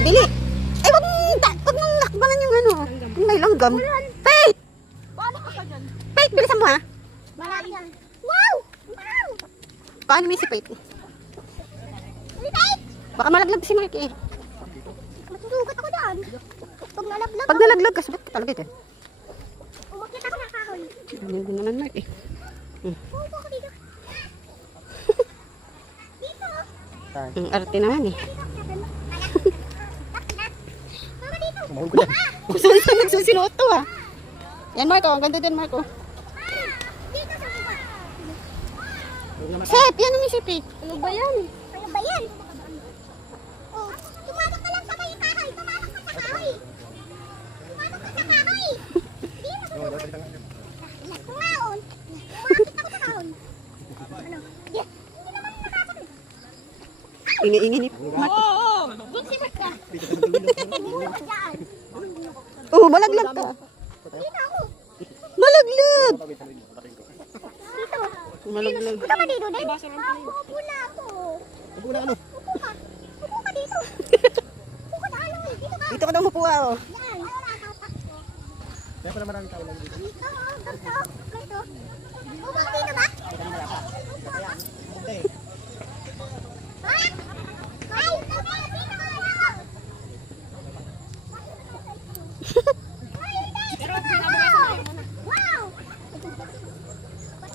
Bili. Eh, wag mong lakbangan yung ano. Yung may langgam. Faith! Faith, bilisan mo ha. Wow! Wow! Paano may si Faith? Baka malaglag si Mark eh. Matutugot ako doon. Pag nalaglag Pag nalaglag ka, sabat ka talaga dyan. umakyat ako ng kahoy. Ganyan din naman Mark eh. Pupo ako dito. Dito. Arte naman eh. Mama dito. Kumahul ko yan. Kung saan saan nagsusinuot to ah. Yan Marco, ang ganda din Marco. Dito sa baba. Sep, yan naman si Faith. Ano ba yan? Ano ba yan? Oh, tumatak ka lang sa may kahoy. Tumatak ka sa kahoy. Tumatak ka sa kahoy. Dito sa baba. Tumaon. Tumakit ako sa kahoy. Ano? Yes. Hindi naman nakakapit. Ingi-ingi ni Mark. Doon si Mark ka. Bumuha ka dyan. Oh, malaglag ka. Dito ako. Malaglag! Dito. Malaglag. Punta ka dito din. Upo na ako. Upo na ano? Upo ka. Upo ka dito. Upo ka na ano. Dito ka. Dito ka daw mapuha oh. Yan. Kaya pala maraming tao lang dito. Dito. Dito. Dito. Upo ka dito ba?